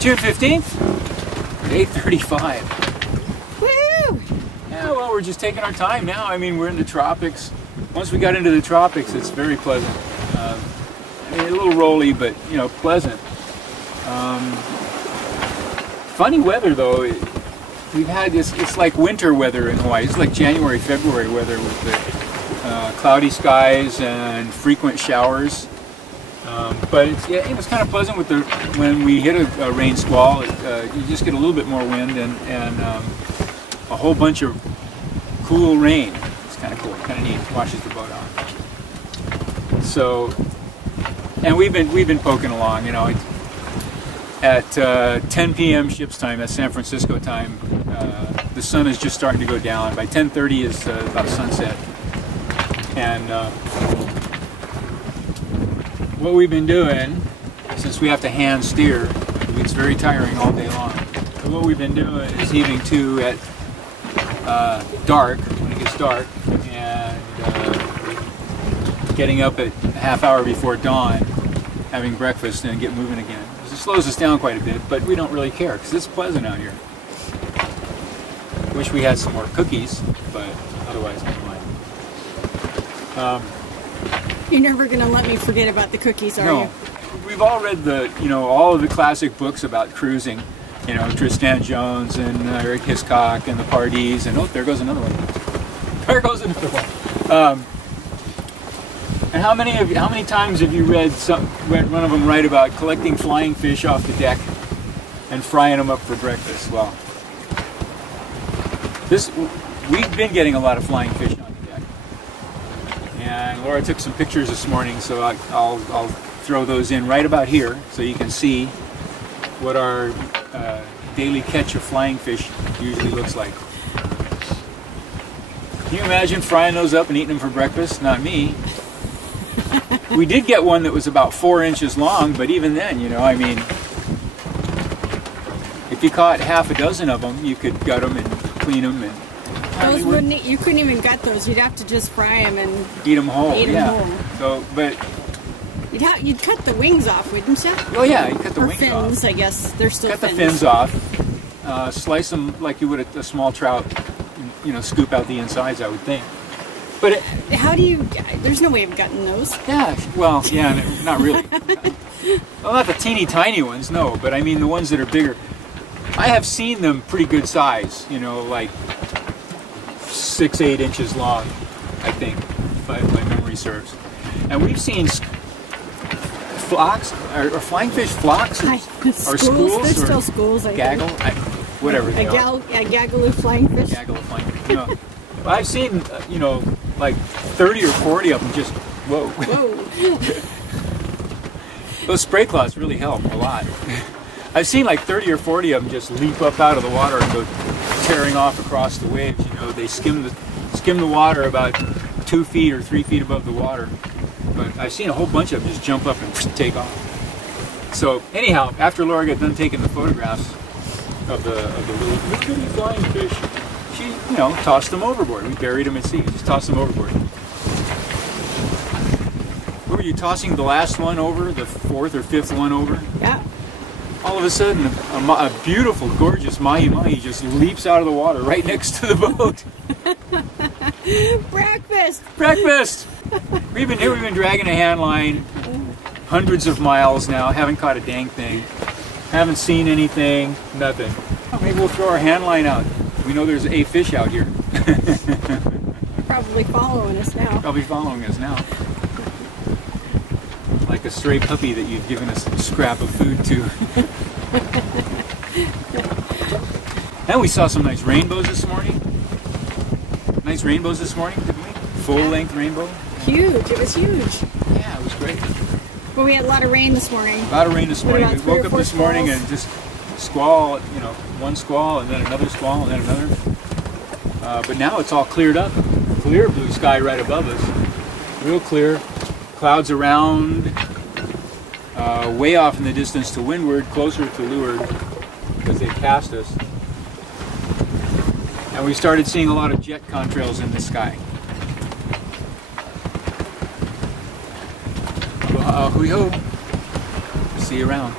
June 15th, 8:35. Woo! Yeah, well, we're just taking our time now. I mean, we're in the tropics. Once we got into the tropics, it's very pleasant. I mean, a little rolly, but, you know, pleasant. Funny weather, though. We've had this, it's like winter weather in Hawaii. It's like January, February weather with the cloudy skies and frequent showers. But yeah, it was kind of pleasant with when we hit a rain squall. You just get a little bit more wind and a whole bunch of cool rain. It's kind of cool, kind of neat. Washes the boat off. So, and we've been poking along. You know, at 10 p.m. ship's time, that's San Francisco time. The sun is just starting to go down. By 10:30 is about sunset. And what we've been doing, since we have to hand steer, it's very tiring all day long. So what we've been doing is heaving to at dark, when it gets dark, and getting up at a half hour before dawn, having breakfast, and get moving again. It slows us down quite a bit, but we don't really care because it's pleasant out here. Wish we had some more cookies, but otherwise never mind. You're never going to let me forget about the cookies, are you? No. We've all read all of the classic books about cruising. You know, Tristan Jones and Eric Hiscock and the Pardees, and oh, there goes another one. There goes another one. And how many times have you read one of them write about collecting flying fish off the deck and frying them up for breakfast? Well, we've been getting a lot of flying fish on the deck, and Laura took some pictures this morning, so I'll throw those in right about here so you can see what our daily catch of flying fish usually looks like. Can you imagine frying those up and eating them for breakfast? Not me. We did get one that was about 4 inches long, but even then, you know, I mean, if you caught half a dozen of them, you could gut them and clean them. And those wouldn't. You couldn't even gut those. You'd have to just fry them and eat them whole. Eat them yeah. whole. So, but you'd cut the wings off, wouldn't you? Oh yeah, you cut the wings fins, off. I guess they're still cut fins. The fins off. Slice them like you would a small trout. You know, scoop out the insides, I would think. But how do you? There's no way of gutting those. Yeah, well, yeah, not really. Well, not the teeny tiny ones, no. But I mean the ones that are bigger. I have seen them pretty good size. You know, like 6-8 inches long, I think, if my memory serves. And we've seen flocks, or flying fish flocks, or schools. They're still schools, I gaggle, whatever they are. A gaggle of flying fish. Gaggle of flying fish. You know, I've seen, you know, like 30 or 40 of them just, whoa. Whoa. Those spray cloths really help a lot. I've seen like 30 or 40 of them just leap up out of the water and go tearing off across the waves. You know, they skim the water about 2 feet or 3 feet above the water. But I've seen a whole bunch of them just jump up and take off. So anyhow, after Laura got done taking the photographs of the little bitty flying fish, she, you know, tossed them overboard. We buried them at sea. Just tossed them overboard. What were you tossing the last one over? The 4th or 5th one over? Yeah. All of a sudden, a beautiful, gorgeous mahi-mahi just leaps out of the water right next to the boat. Breakfast! Breakfast! We've been dragging a hand line hundreds of miles now. Haven't caught a dang thing. Haven't seen anything. Nothing. Well, maybe we'll throw our hand line out. We know there's a fish out here. Probably following us now. Probably following us now. Like a stray puppy that you've given us a scrap of food to. And we saw some nice rainbows this morning. Nice rainbows this morning, didn't we? Full-length rainbow. Huge. It was huge. Yeah, it was great. Well, we had a lot of rain this morning. A lot of rain this morning. We woke up this morning and just squall, you know, one squall and then another squall and then another. But now it's all cleared up. Clear blue sky right above us. Real clear. Clouds around, way off in the distance to windward, closer to leeward because they passed us. And we started seeing a lot of jet contrails in the sky. Aloha, hui ho. See you around.